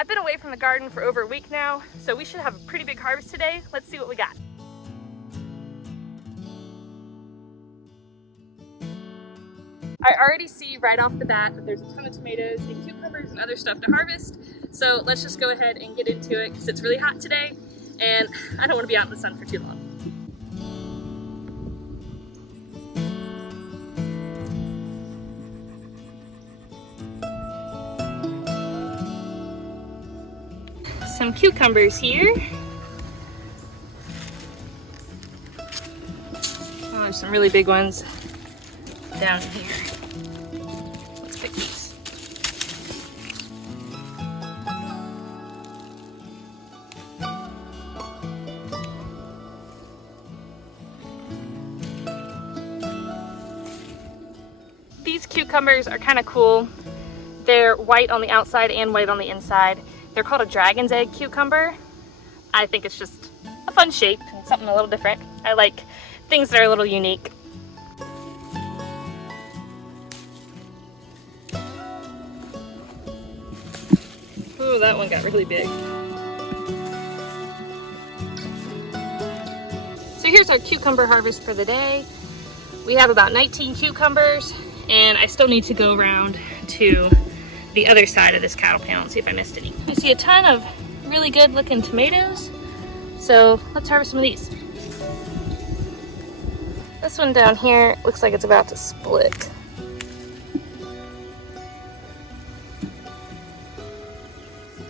I've been away from the garden for over a week now, so we should have a pretty big harvest today. Let's see what we got. I already see right off the bat that there's a ton of tomatoes and cucumbers and other stuff to harvest. So let's just go ahead and get into it because it's really hot today and I don't want to be out in the sun for too long. Some cucumbers here. Oh, there's some really big ones down here. Let's pick these. These cucumbers are kind of cool. They're white on the outside and white on the inside. They're called a dragon's egg cucumber. I think it's just a fun shape and something a little different. I like things that are a little unique. Ooh, that one got really big. So here's our cucumber harvest for the day. We have about 19 cucumbers, and I still need to go around to the other side of this cattle panel and see if I missed any. I see a ton of really good looking tomatoes, so let's harvest some of these. This one down here looks like it's about to split.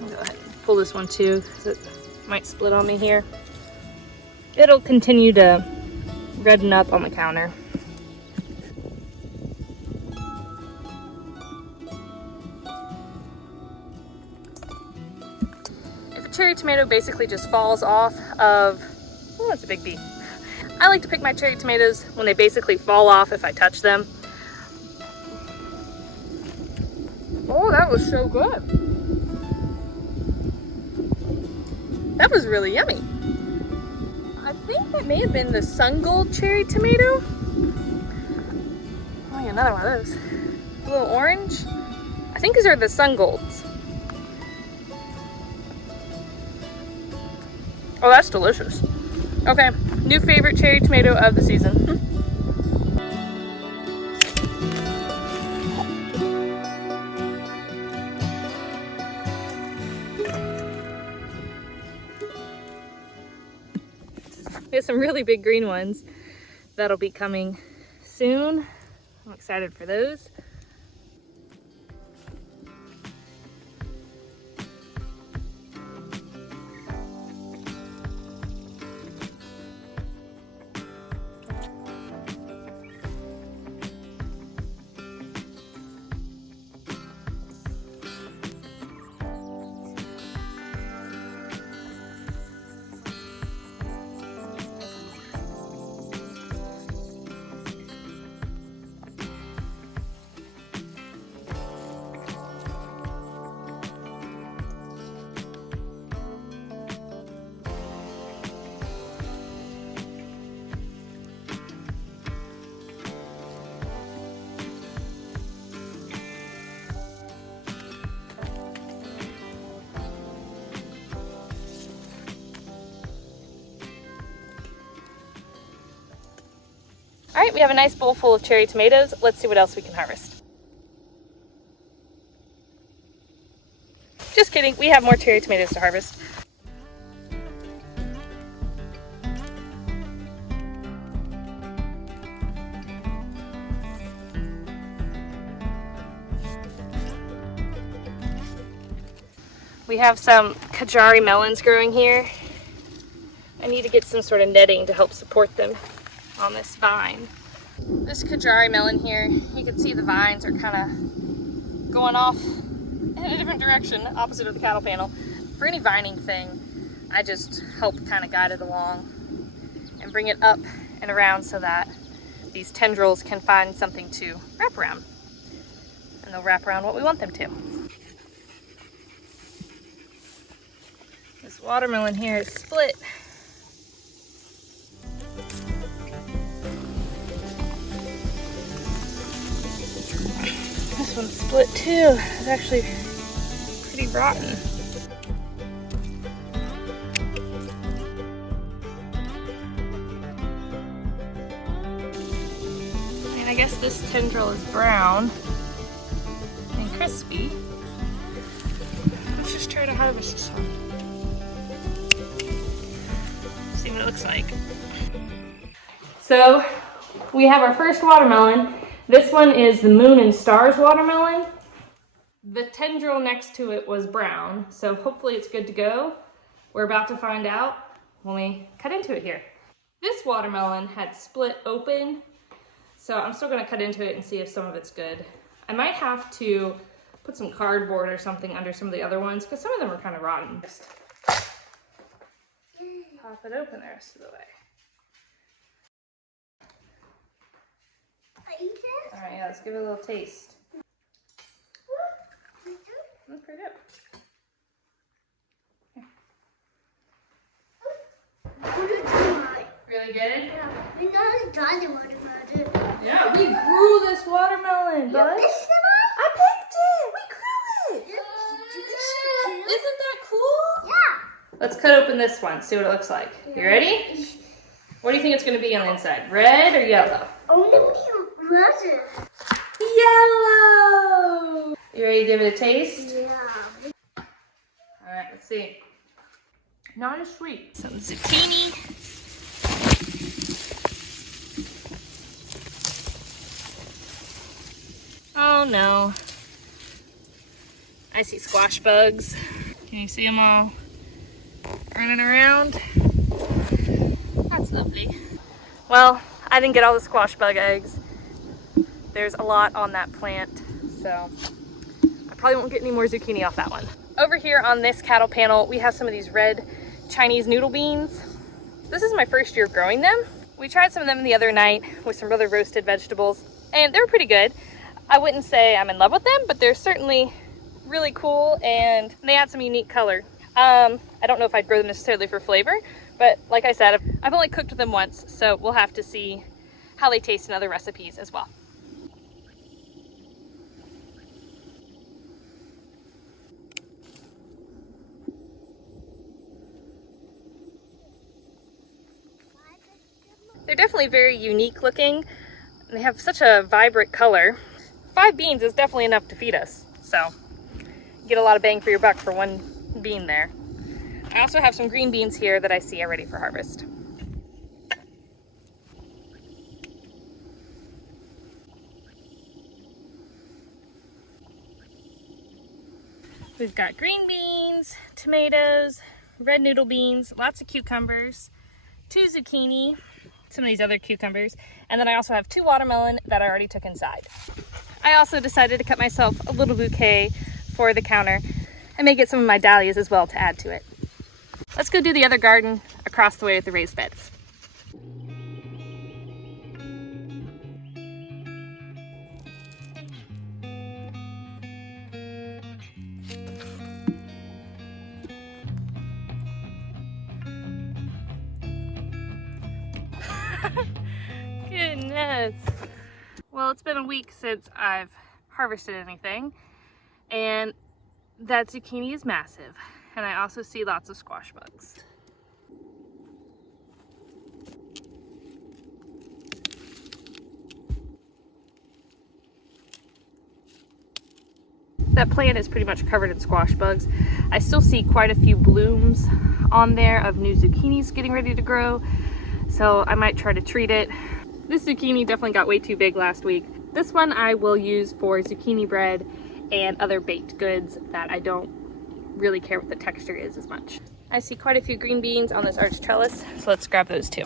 I'll go ahead and pull this one too because it might split on me here. It'll continue to redden up on the counter. Cherry tomato basically just falls off of, oh, that's a big bee. I like to pick my cherry tomatoes when they basically fall off if I touch them. Oh, that was so good. That was really yummy. I think that may have been the Sun Gold cherry tomato. Oh, yeah, another one of those. A little orange. I think these are the Sun Golds. Oh, that's delicious. Okay, new favorite cherry tomato of the season. We have some really big green ones that'll be coming soon. I'm excited for those. All right, we have a nice bowl full of cherry tomatoes. Let's see what else we can harvest. Just kidding, we have more cherry tomatoes to harvest. We have some Kajari melons growing here. I need to get some sort of netting to help support them on this vine. This Kajari melon here, you can see the vines are kind of going off in a different direction, opposite of the cattle panel. For any vining thing, I just help kind of guide it along and bring it up and around so that these tendrils can find something to wrap around. And they'll wrap around what we want them to. This watermelon here is split. This one's split too. It's actually pretty rotten. this tendril is brown and crispy. Let's just try to harvest this one. See what it looks like. So we have our first watermelon. This one is the Moon and Stars watermelon. The tendril next to it was brown, so hopefully it's good to go. We're about to find out when we cut into it here. This watermelon had split open, so I'm still gonna cut into it and see if some of it's good. I might have to put some cardboard or something under some of the other ones because some of them are kind of rotten. Just pop it open the rest of the way. All right, yeah, let's give it a little taste. That's pretty good. Really good? Yeah, we got dry the watermelon. Yeah, we grew this watermelon, bud. You picked it up? I picked it. We grew it. Isn't that cool? Yeah. Let's cut open this one. See what it looks like. You ready? What do you think it's going to be on the inside? Red or yellow? Only red. Yellow. You ready to give it a taste? Yeah. All right, let's see. Not as sweet. Some zucchini. Oh no. I see squash bugs. Can you see them all running around? That's lovely. Well, I didn't get all the squash bug eggs. There's a lot on that plant, so I probably won't get any more zucchini off that one. Over here on this cattle panel, we have some of these red Chinese noodle beans. This is my first year growing them. We tried some of them the other night with some other roasted vegetables, and they were pretty good. I wouldn't say I'm in love with them, but they're certainly really cool and they add some unique color. I don't know if I'd grow them necessarily for flavor, but like I said, I've only cooked them once, so we'll have to see how they taste in other recipes as well. They're definitely very unique looking. They have such a vibrant color. 5 beans is definitely enough to feed us, so you get a lot of bang for your buck for one bean there. I also have some green beans here that I see are ready for harvest. We've got green beans, tomatoes, red noodle beans, lots of cucumbers, 2 zucchini, some of these other cucumbers, and then I also have 2 watermelon that I already took inside. I also decided to cut myself a little bouquet for the counter. I may get some of my dahlias as well to add to it. Let's go do the other garden across the way with the raised beds. Goodness. Well, it's been a week since I've harvested anything, and that zucchini is massive, and I also see lots of squash bugs. That plant is pretty much covered in squash bugs. I still see quite a few blooms on there of new zucchinis getting ready to grow, so I might try to treat it. This zucchini definitely got way too big last week. This one I will use for zucchini bread and other baked goods that I don't really care what the texture is as much. I see quite a few green beans on this arched trellis, so let's grab those too.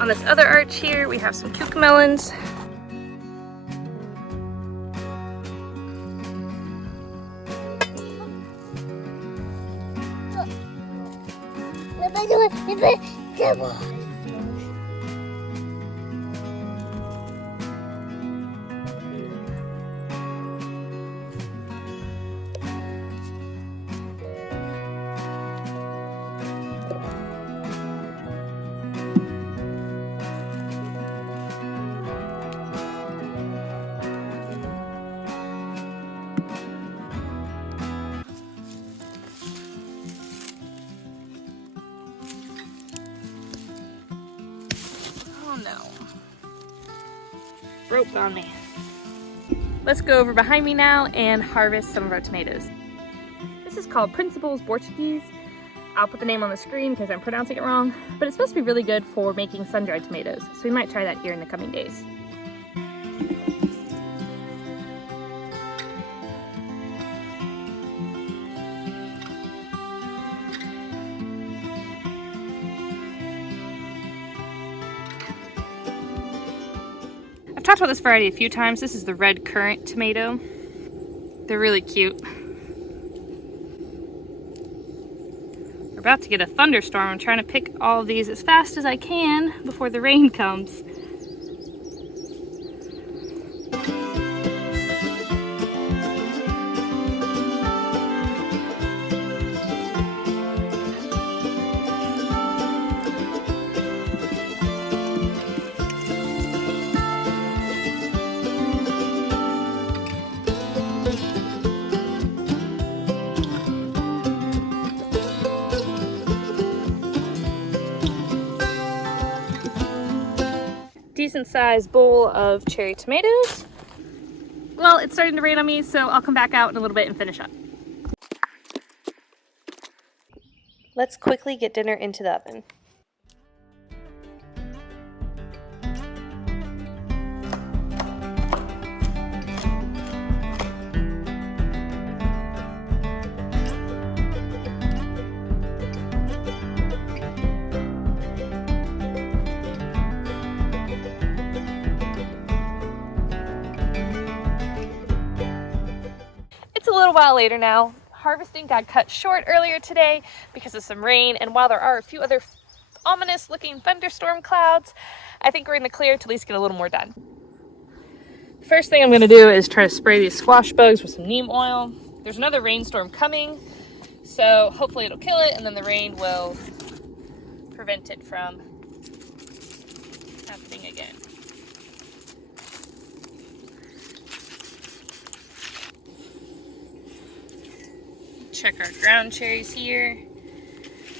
On this other arch here, we have some cucamelons. rope on me. Let's go over behind me now and harvest some of our tomatoes. This is called Principles Portuguese. I'll put the name on the screen because I'm pronouncing it wrong, but it's supposed to be really good for making sun-dried tomatoes, so we might try that here in the coming days. I've talked about this variety a few times. This is the red currant tomato. They're really cute. We're about to get a thunderstorm. I'm trying to pick all of these as fast as I can before the rain comes. Decent sized bowl of cherry tomatoes. Well, it's starting to rain on me, so I'll come back out in a little bit and finish up. Let's quickly get dinner into the oven. A little while later now. Harvesting got cut short earlier today because of some rain, and while there are a few other ominous looking thunderstorm clouds, I think we're in the clear to at least get a little more done. First thing I'm going to do is try to spray these squash bugs with some neem oil. There's another rainstorm coming, so hopefully it'll kill it, and then the rain will prevent it from happening again. Check our ground cherries here,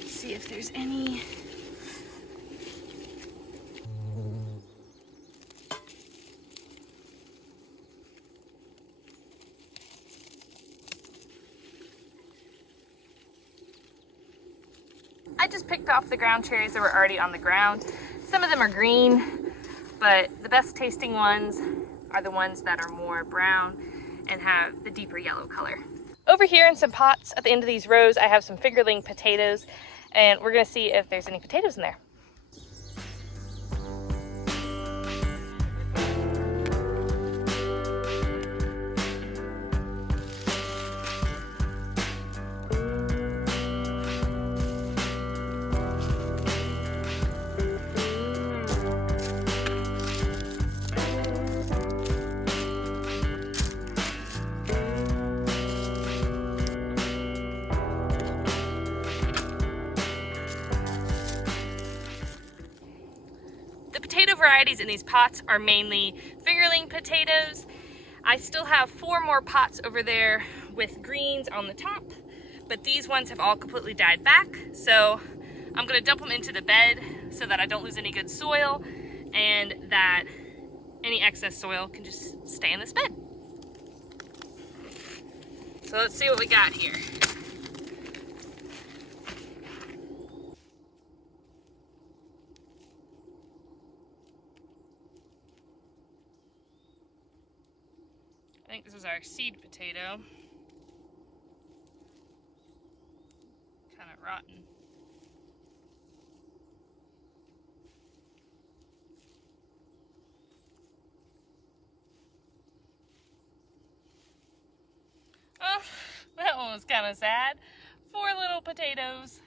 see if there's any. I just picked off the ground cherries that were already on the ground. Some of them are green, but the best tasting ones are the ones that are more brown and have the deeper yellow color. Over here in some pots at the end of these rows, I have some fingerling potatoes, and we're gonna see if there's any potatoes in there. Varieties in these pots are mainly fingerling potatoes. I still have 4 more pots over there with greens on the top, but these ones have all completely died back, so I'm going to dump them into the bed so that I don't lose any good soil and that any excess soil can just stay in this bed. So let's see what we got here. I think this is our seed potato. Kind of rotten. Oh, that one was kind of sad. 4 little potatoes.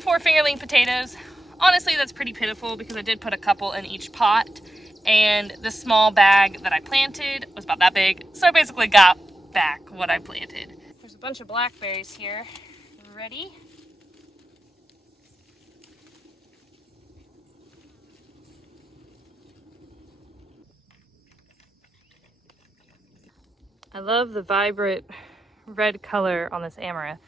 only 4 fingerling potatoes. Honestly, that's pretty pitiful because I did put a couple in each pot, and the small bag that I planted was about that big, so I basically got back what I planted. There's a bunch of blackberries here. Ready? I love the vibrant red color on this amaranth.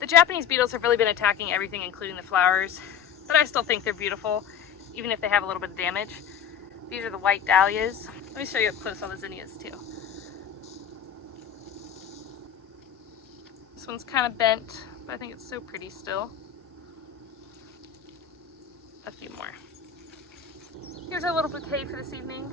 The Japanese beetles have really been attacking everything, including the flowers, but I still think they're beautiful, even if they have a little bit of damage. These are the white dahlias. Let me show you up close on the zinnias too. This one's kind of bent, but I think it's so pretty still. A few more. Here's our little bouquet for this evening.